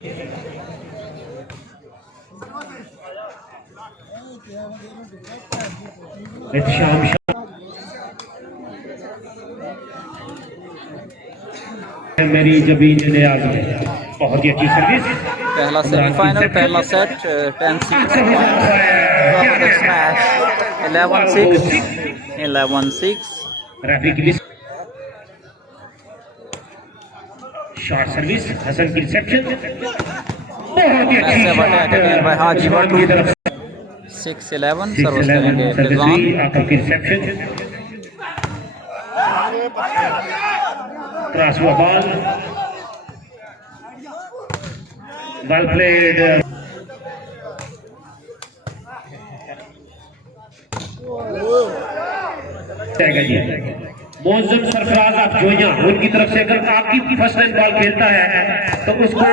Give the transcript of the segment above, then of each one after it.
शाम मेरी जबीन ने आज बहुत ही अच्छी सर्विस। पहला सेमीफाइनल, पहला सेट 10-6 स्मैश 11-6 रेफरी की लिस्ट। शॉर्ट सर्विस हसन की रिसेप्शन बहुत ही अच्छी हाजी भट्टू 6-11 सर्विस करेंगे रिजवान। आकर की रिसेप्शन क्रॉस हुआ बॉल वेल प्लेड। जी मोज़म सरफराज आप जोइया उनकी तरफ से अगर आपकी फर्स्ट लाइन बॉल खेलता है तो उसको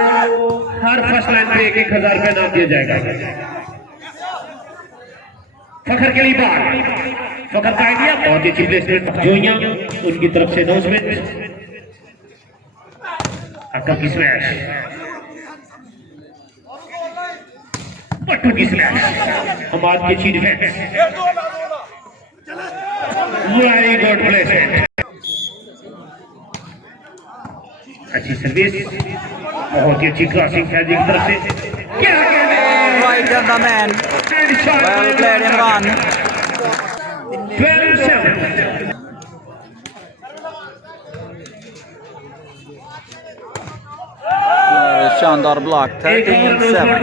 हर फर्स्ट लाइन पे 1,000 रुपए नाम दिया जाएगा। फखर के लिए बॉल, फखर का आइडिया बहुत ही अच्छी प्लेसमेंट जोइया उनकी तरफ से अनाउंसमेंट। अक्का की स्मैश, पट्टू की स्मैश, हमाद की अच्छी डिफेंस। वेरी गुड प्लेसमेंट, अच्छी सर्विस, बहुत ही अच्छी क्रॉसिंग फैजी की तरफ से। क्या right on the man, well played Imran. 12-7 शानदार ब्लॉक 13-7।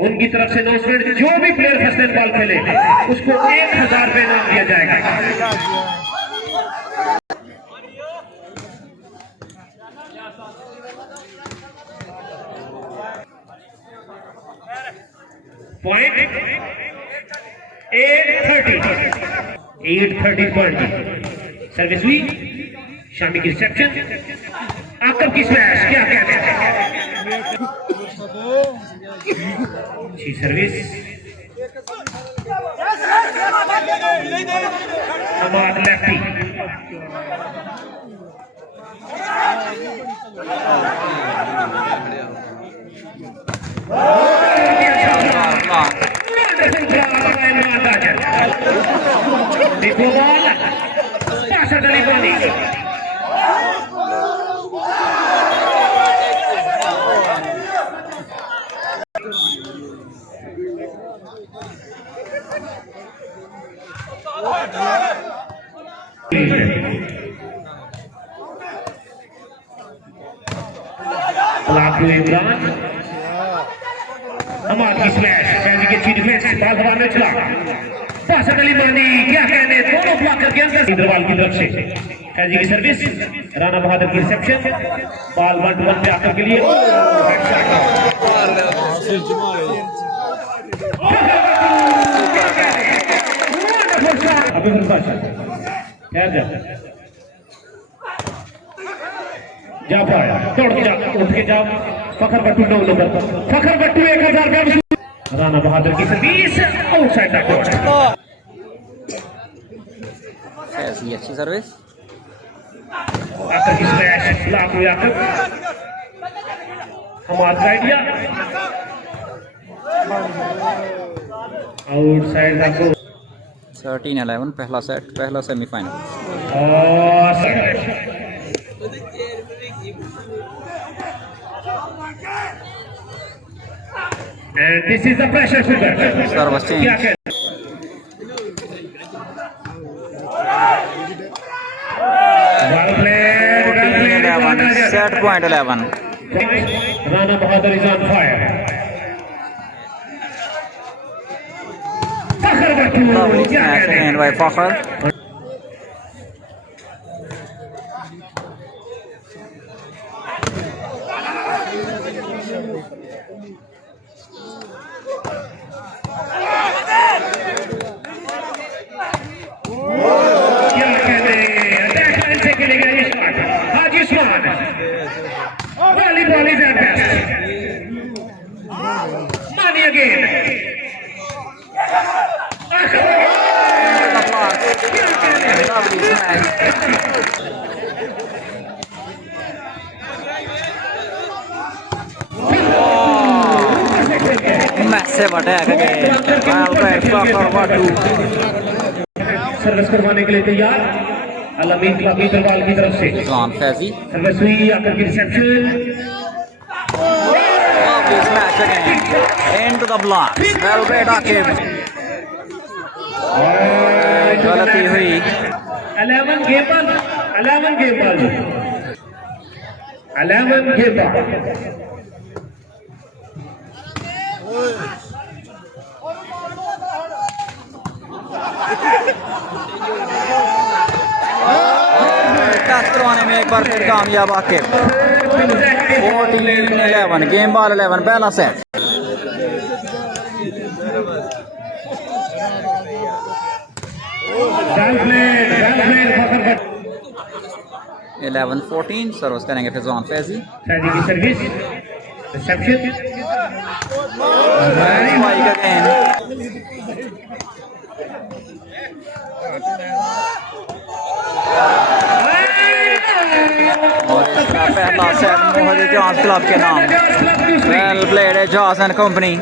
उनकी तरफ से अनाउंसमेंट, जो भी प्लेयर फर्स्ट लाइन बॉल खेले उसको 1,000 रुपए नाम दिया जाएगा। पॉइंट 830 पॉइंट सर्विस हुई। शामी की रिसेप्शन, आकब की स्मैश, क्या कहते हैं, अच्छी सर्विस। हमाद लेफ्टी, इमरान, हमाद की स्मैश, फैजी की अच्छी डिफेंस, बॉल हवा में चला, पासर अली बंदी, क्या कहने, दोनों ब्लॉक करके अंदर इंद्रवाल की तरफ से फैजी की सर्विस। राना बहादुर की रिसेप्शन, बॉल 1-1 पे आकर के लिए अभी जा पाया, दौड़ के जा, उठ के जाओ। फखर बट्टू 9 नंबर पर, फखर बट्टू 1,000 रुपये। राना बहादुर की सर्विस आउटसाइड द कोर्ट, ऐसी अच्छी सर्विस। आकर की स्मैश, ब्लॉक हुई आकर, हमाद का आइडिया आउटसाइड द कोर्ट। 13-11 पहला सेट, पहला semifinal. And this is the pressure cooker. Service change. Well played. 11, set point 11. Rana Bahadur is on fire. Lovely smash again by Fakhr. Volleyball is at best. Money again. Lovely smash. aggressive attack again. Well played for 2. सर्विस करवाने के लिए तैयार अलामीन अग्रवाल की तरफ से Rizwan Faizi. Service हुई आकर की reception Lovely smash again. Into the blocks. Well played Akib. गलती हुई. 11 game ball 11 game ball 11 game ball touch करवाने में एक बार फिर कामयाब आकिब. 14-11. Game ball 11. पहला सेट. Well played 11-14. सर्विस करेंगे रिजवान फैजी. फैजी की सर्विस रिसेप्शन Spike again. और इसका पहला सेट मोहम्मद एजाज क्लब के नाम. Well played Ejaz and company.